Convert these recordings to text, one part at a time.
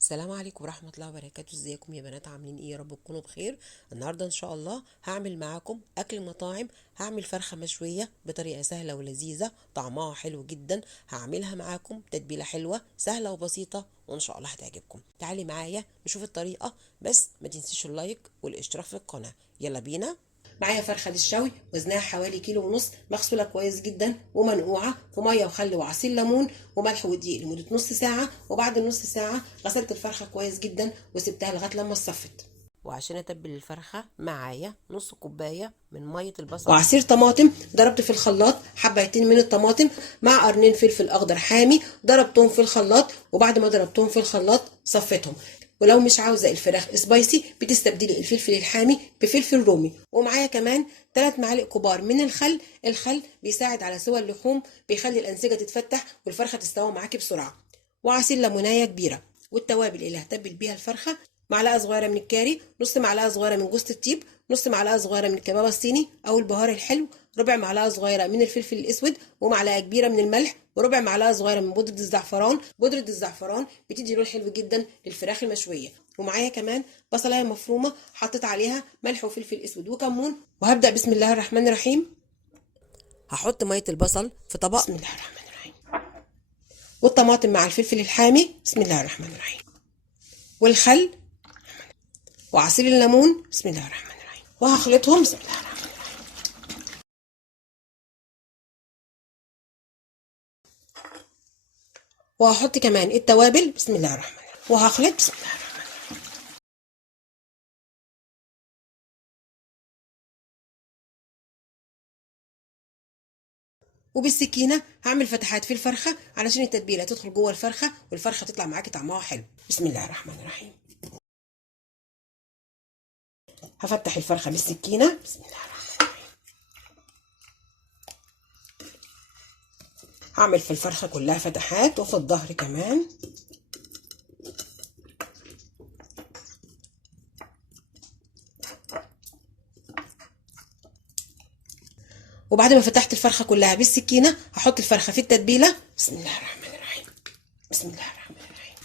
السلام عليكم ورحمة الله وبركاته. ازيكم يا بنات؟ عاملين ايه؟ يا رب تكونوا بخير. النهاردة ان شاء الله هعمل معاكم اكل مطاعم. هعمل فرخة مشوية بطريقة سهلة ولذيذة، طعمها حلو جدا. هعملها معاكم تتبيلة حلوة سهلة وبسيطة، وان شاء الله هتعجبكم. تعالي معايا نشوف الطريقة، بس ما تنسيش اللايك والاشتراك في القناة. يلا بينا. معايا فرخه للشوي، وزنها حوالي كيلو ونص، مغسوله كويس جدا ومنقوعه في ميه وخل وعصير ليمون وملح ودقيق لمده نص ساعه. وبعد النص ساعه غسلت الفرخه كويس جدا وسبتها لغايه لما اتصفت. وعشان اتبل الفرخه معايا نص كوبايه من ميه البصل وعصير طماطم. ضربت في الخلاط حبايتين من الطماطم مع قرنين فلفل اخضر حامي، ضربتهم في الخلاط. وبعد ما ضربتهم في الخلاط صفيتهم. ولو مش عاوزه الفراخ سبايسي بتستبدلي الفلفل الحامي بفلفل رومي. ومعايا كمان 3 معالق كبار من الخل. الخل بيساعد على سوى اللحوم، بيخلي الانسجه تتفتح والفرخه تستوي معاكي بسرعه. وعصير ليمونايه كبيره. والتوابل اللي هتبل بيها الفرخه: معلقه صغيره من الكاري، نص معلقه صغيره من جوز الطيب، نص معلقه صغيره من الكباب الصيني او البهار الحلو، ربع معلقه صغيره من الفلفل الاسود، ومعلقه كبيره من الملح، وربع معلقه صغيره من بودره الزعفران. بودره الزعفران بتدي لون حلو جدا للفراخ المشويه. ومعايا كمان بصلايه مفرومه، حطيت عليها ملح وفلفل اسود وكمون. وهبدا بسم الله الرحمن الرحيم. هحط ميه البصل في طبق. بسم الله الرحمن الرحيم. والطماطم مع الفلفل الحامي. بسم الله الرحمن الرحيم. والخل وعصير الليمون. بسم الله الرحمن الرحيم. وهخلطهم. بسم الله الرحمن الرحيم. وهحط كمان التوابل. بسم الله الرحمن الرحيم. وهخلط. بسم الله الرحمن الرحيم. وبالسكينه هعمل فتحات في الفرخه علشان التتبيله تدخل جوه الفرخه والفرخه تطلع معاكي طعمها حلو. بسم الله الرحمن الرحيم. هفتح الفرخه بالسكينه. بسم الله الرحمن الرحيم. هعمل في الفرخه كلها فتحات وفي الظهر كمان. وبعد ما فتحت الفرخه كلها بالسكينه هحط الفرخه في التتبيله. بسم الله الرحمن الرحيم. بسم الله الرحمن الرحيم.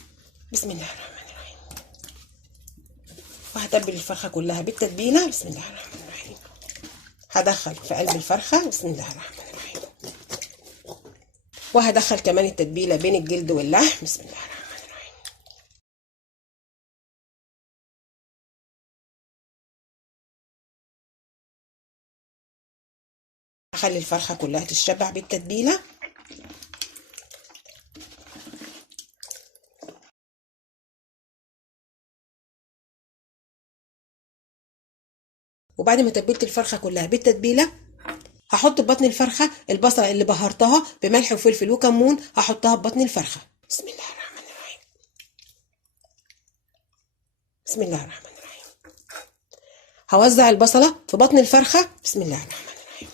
بسم الله الرحمن الرحيم. وهتبل الفرخه كلها بالتتبيله. بسم الله الرحمن الرحيم. هدخل في قلب الفرخه. بسم الله الرحمن الرحيم. وهدخل كمان التتبيله بين الجلد واللحم. بسم الله الرحمن الرحيم. هخلي الفرخه كلها تتشبع بالتتبيله. وبعد ما تبلت الفرخه كلها بالتتبيله هحط ببطن الفرخه البصله اللي بهرتها بملح وفلفل وكمون. هحطها ببطن الفرخه. بسم الله الرحمن الرحيم. بسم الله الرحمن الرحيم. هوزع البصله في بطن الفرخه. بسم الله الرحمن الرحيم.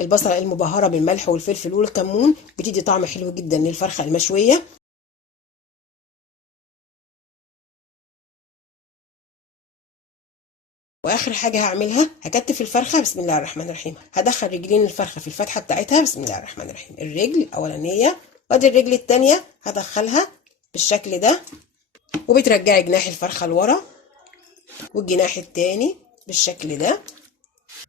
البصله المبهره بالملح والفلفل والكمون بتدي طعم حلو جدا للفرخه المشويه. واخر حاجه هعملها هكتف الفرخه. بسم الله الرحمن الرحيم. هدخل رجلين الفرخه في الفتحه بتاعتها. بسم الله الرحمن الرحيم. الرجل الاولانيه وادي الرجل التانيه هدخلها بالشكل ده. وبترجعي جناح الفرخه لورا والجناح التاني بالشكل ده.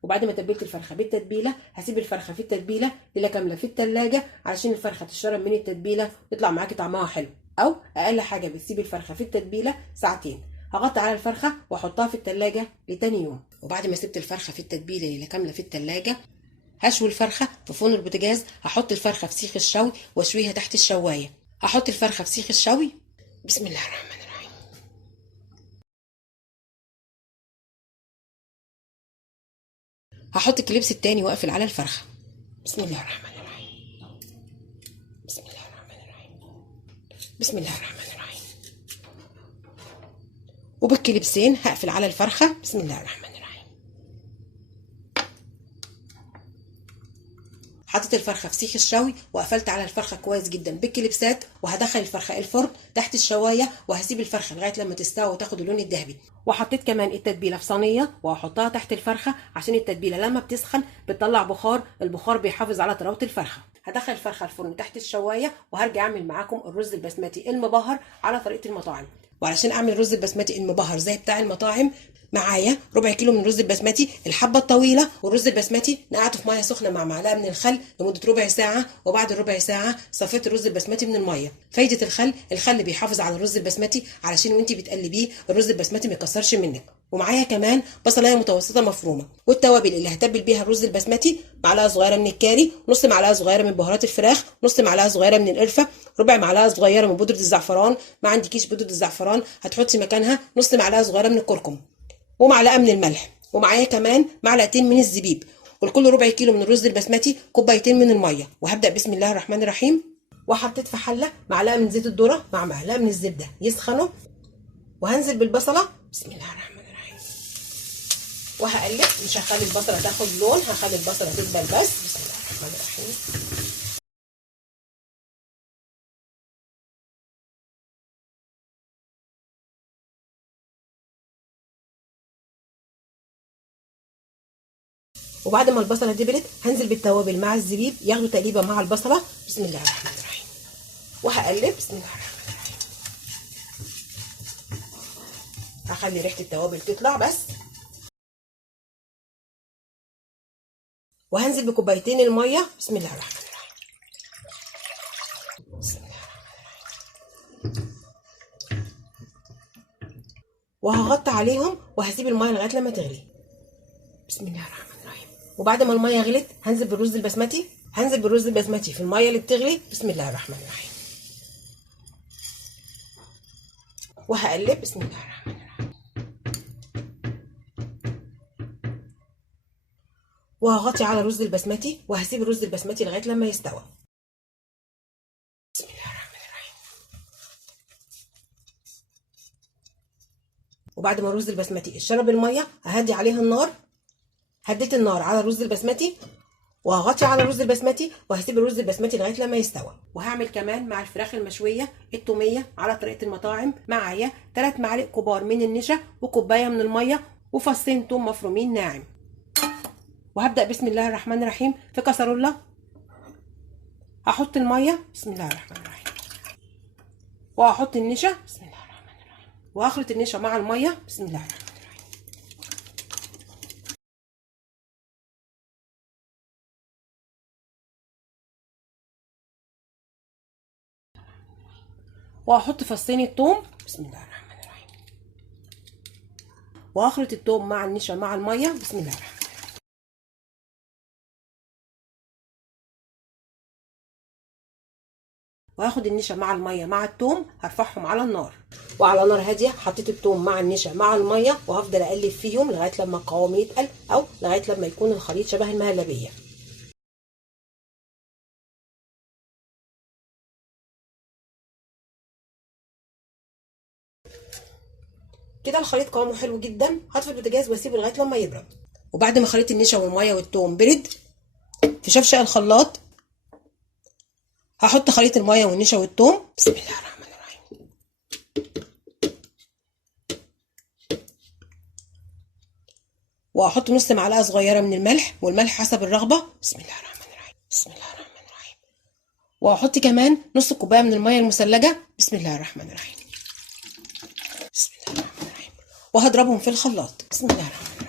وبعد ما تبلت الفرخه بالتتبيله هسيب الفرخه في التتبيله ليله كامله في التلاجة علشان الفرخه تشرب من التتبيله ويطلع معاكي طعمها حلو. او اقل حاجه بتسيبي الفرخه في التتبيله ساعتين. هغطي على الفرخه واحطها في التلاجة لتاني يوم. وبعد ما سبت الفرخه في التتبيله ليله كامله في التلاجة هشوي الفرخه في فرن البوتاجاز. هحط الفرخه في سيخ الشوي واشويها تحت الشوايه. هحط الفرخه في سيخ الشوي. بسم الله الرحمن الرحيم. هحط الكليبس التاني واقفل على الفرخه. بسم الله الرحمن الرحيم. بسم الله الرحمن الرحيم. بسم الله الرحمن الرحيم. وبالكليبسين هقفل على الفرخه. بسم الله الرحمن الرحيم. حطيت الفرخه في سيخ الشوي وقفلت على الفرخه كويس جدا بالكليبسات. وهدخل الفرخه الفرن تحت الشوايه وهسيب الفرخه لغايه لما تستوي وتاخد اللون الذهبي. وحطيت كمان التتبيله في صينيه وهحطها تحت الفرخه عشان التتبيله لما بتسخن بتطلع بخار. البخار بيحافظ على طراوه الفرخه. هدخل الفرخه الفرن تحت الشوايه وهرجع اعمل معاكم الرز البسمتي المبهر على طريقه المطاعم. وعلشان اعمل الرز البسمتي المبهر زي بتاع المطاعم معايا ربع كيلو من الرز البسمتي الحبه الطويله. والرز البسمتي نقعته في ميه سخنه مع معلقه من الخل لمده ربع ساعه، وبعد الربع ساعه صفيت الرز البسمتي من الميه. فايده الخل بيحافظ على الرز البسمتي علشان وانتي بتقلبيه الرز البسمتي ما يكسرش منك. ومعايا كمان بصلايه متوسطه مفرومه. والتوابل اللي هتبل بيها الرز البسمتي معلقه صغيره من الكاري، نص معلقه صغيره من بهارات الفراخ، نص معلقه صغيره من القرفه، ربع معلقه صغيره من بودره الزعفران. ما عندكيش بودره الزعفران هتحطي مكانها نص معلقه صغيره من الكركم، ومعلقه من الملح. ومعايا كمان معلقتين من الزبيب. ولكل ربع كيلو من الرز البسمتي كوبايتين من الميه. وهبدا بسم الله الرحمن الرحيم. وحطيت في حله معلقه من زيت الذره مع معلقه من الزبده يسخنوا، وهنزل بالبصله بسم الله الرحمن الرحيم وهقلب. مش هخلي البصله تاخد لون، هخلي البصله تدبل بس. بسم الله الرحمن الرحيم. وبعد ما البصله دبلت هنزل بالتوابل مع الزبيب ياخدوا تقليبه مع البصله. بسم الله الرحمن الرحيم وهقلب. بسم الله الرحمن الرحيم. هخلي ريحه التوابل تطلع بس. وهنزل بكوبايتين الميه. بسم الله الرحمن الرحيم. بسم الله الرحمن الرحيم. وهغطي عليهم وهسيب الميه لغايه لما تغلي. بسم الله الرحمن الرحيم. وبعد ما الميه غلت هنزل بالرز البسمتي في الميه اللي بتغلي. بسم الله الرحمن الرحيم وهقلب. بسم الله الرحمن الرحيم. وهغطي على الرز البسمتي وهسيب الرز البسمتي لغايه لما يستوى. بسم الله الرحمن الرحيم. وبعد ما الرز البسمتي شرب الميه ههدي عليه النار. هديت النار على الرز البسمتي وهغطي على الرز البسمتي وهسيب الرز البسمتي لغايه لما يستوى. وهعمل كمان مع الفراخ المشويه التوميه على طريقه المطاعم. معايا 3 معالق كبار من النشا وكوبايه من الميه وفصين توم مفرومين ناعم. وهبدا بسم الله الرحمن الرحيم في كسرولة. هحط الميه. بسم الله الرحمن الرحيم. وهحط النشا. بسم الله الرحمن الرحيم. وهخلط النشا مع الميه. بسم الله الرحمن الرحيم. وهحط فصين الثوم. بسم الله الرحمن الرحيم. وهخلط الثوم مع النشا مع الميه. بسم الله الرحمن الرحيم. وهاخد النشا مع الميه مع الثوم هرفعهم على النار. وعلى نار هاديه حطيت الثوم مع النشا مع الميه وهفضل اقلب فيهم لغايه لما القوام يتقل او لغايه لما يكون الخليط شبه المهلبيه. كده الخليط قوامه حلو جدا. هطفي البوتاجاز واسيبه لغايه لما يبرد. وبعد ما خليط النشا والميه والثوم برد في شفشق الخلاط هحط خليط الميه والنشا والثوم. بسم الله الرحمن الرحيم. وهحط نص معلقه صغيره من الملح، والملح حسب الرغبه. بسم الله الرحمن الرحيم. بسم الله الرحمن الرحيم. وهحط كمان نص كوبايه من الميه المثلجه. بسم الله الرحمن الرحيم. بسم الله الرحمن الرحيم. وهضربهم في الخلاط. بسم الله الرحمن الرحيم.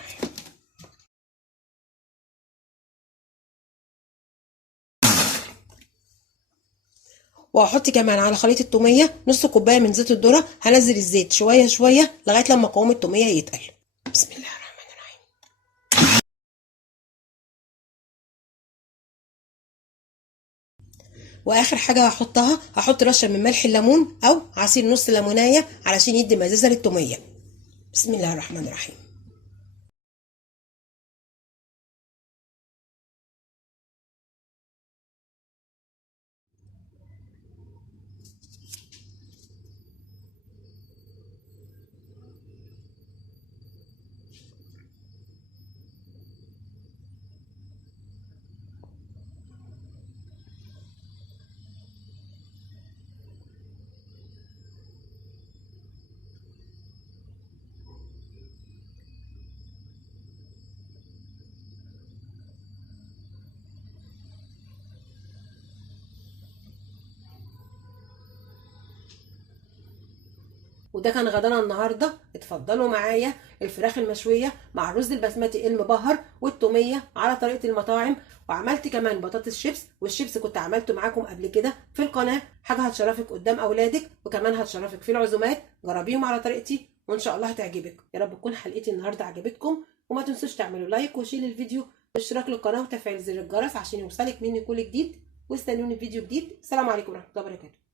وهحط كمان على خليط التوميه نص كوبايه من زيت الذره. هنزل الزيت شويه شويه لغايه لما قوام التوميه يتقل. بسم الله الرحمن الرحيم. واخر حاجه هحط رشه من ملح الليمون او عصير نص ليمونايه علشان يدي مزازه للتوميه. بسم الله الرحمن الرحيم. وده كان غدانا النهارده. اتفضلوا معايا الفراخ المشويه مع الرز البسمتي المبهر والتوميه على طريقه المطاعم. وعملت كمان بطاطس شيبس، والشيبس كنت عملته معاكم قبل كده في القناه، حاجه هتشرفك قدام اولادك وكمان هتشرفك في العزومات. جربيهم على طريقتي وان شاء الله هتعجبك. يا رب تكون حلقتي النهارده عجبتكم، وما تنسوش تعملوا لايك وشير الفيديو واشتراك للقناه وتفعيل زر الجرس عشان يوصلك مني كل جديد. واستنوني في فيديو جديد. السلام عليكم ورحمه الله وبركاته.